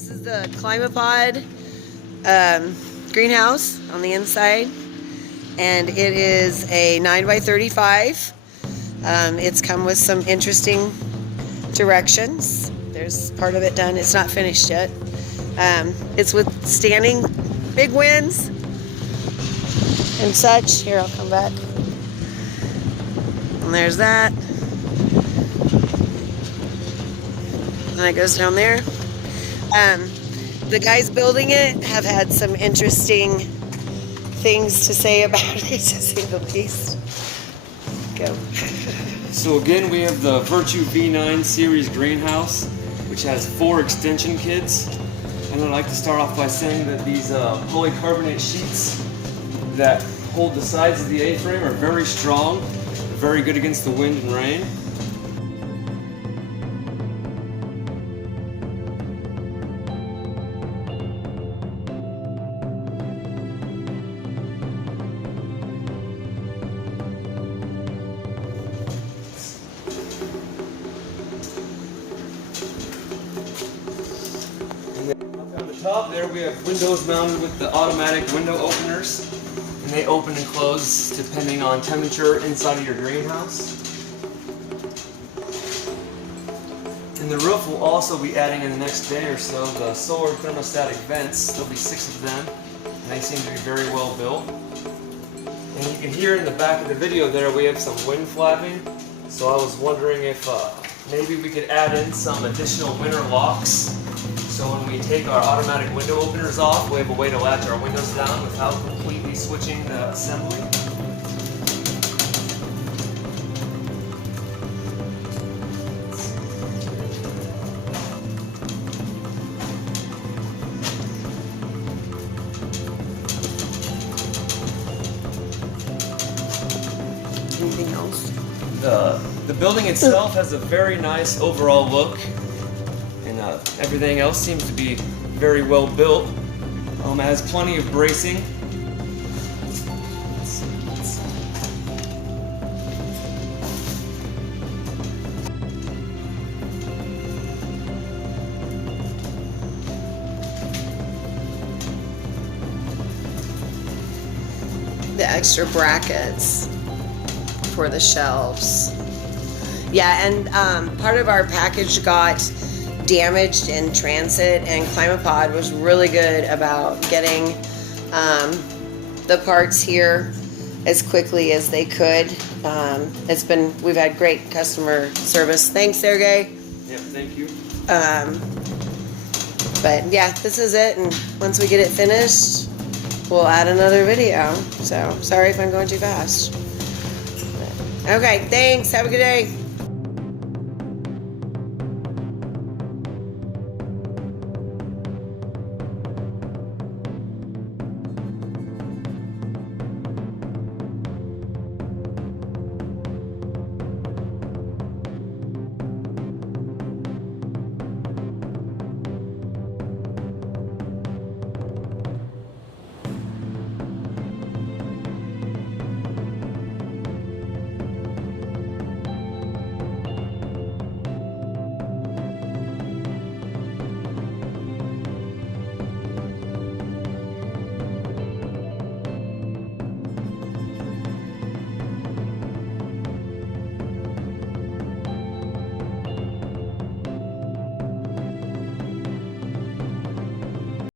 This is the ClimaPod greenhouse on the inside, and it is a 9x35. It's come with some interesting directions. There's part of it done. It's not finished yet. It's withstanding big winds and such. Here, I'll come back. And there's that. And it goes down there. The guys building it have had some interesting things to say about it, to say the least. Go. So again, we have the Virtue V9 series greenhouse, which has 4 extension kits. And I'd like to start off by saying that these polycarbonate sheets that hold the sides of the A-frame are very strong, very good against the wind and rain. On the top there we have windows mounted with the automatic window openers, and they open and close depending on temperature inside of your greenhouse. And the roof will also be adding in the next day or so the solar thermostatic vents. There'll be 6 of them, and they seem to be very well built. And you can hear in the back of the video there we have some wind flapping, so I was wondering if maybe we could add in some additional winter locks. So when we take our automatic window openers off, we have a way to latch our windows down without completely switching the assembly. Anything else? The building itself has a very nice overall look. Everything else seems to be very well built. It has plenty of bracing. The extra brackets for the shelves. Yeah, and part of our package got damaged in transit, and ClimaPod was really good about getting the parts here as quickly as they could. We've had great customer service. Thanks, Sergey. Yeah, thank you. But yeah, this is it, and once we get it finished, we'll add another video. So sorry if I'm going too fast. Okay, thanks. Have a good day.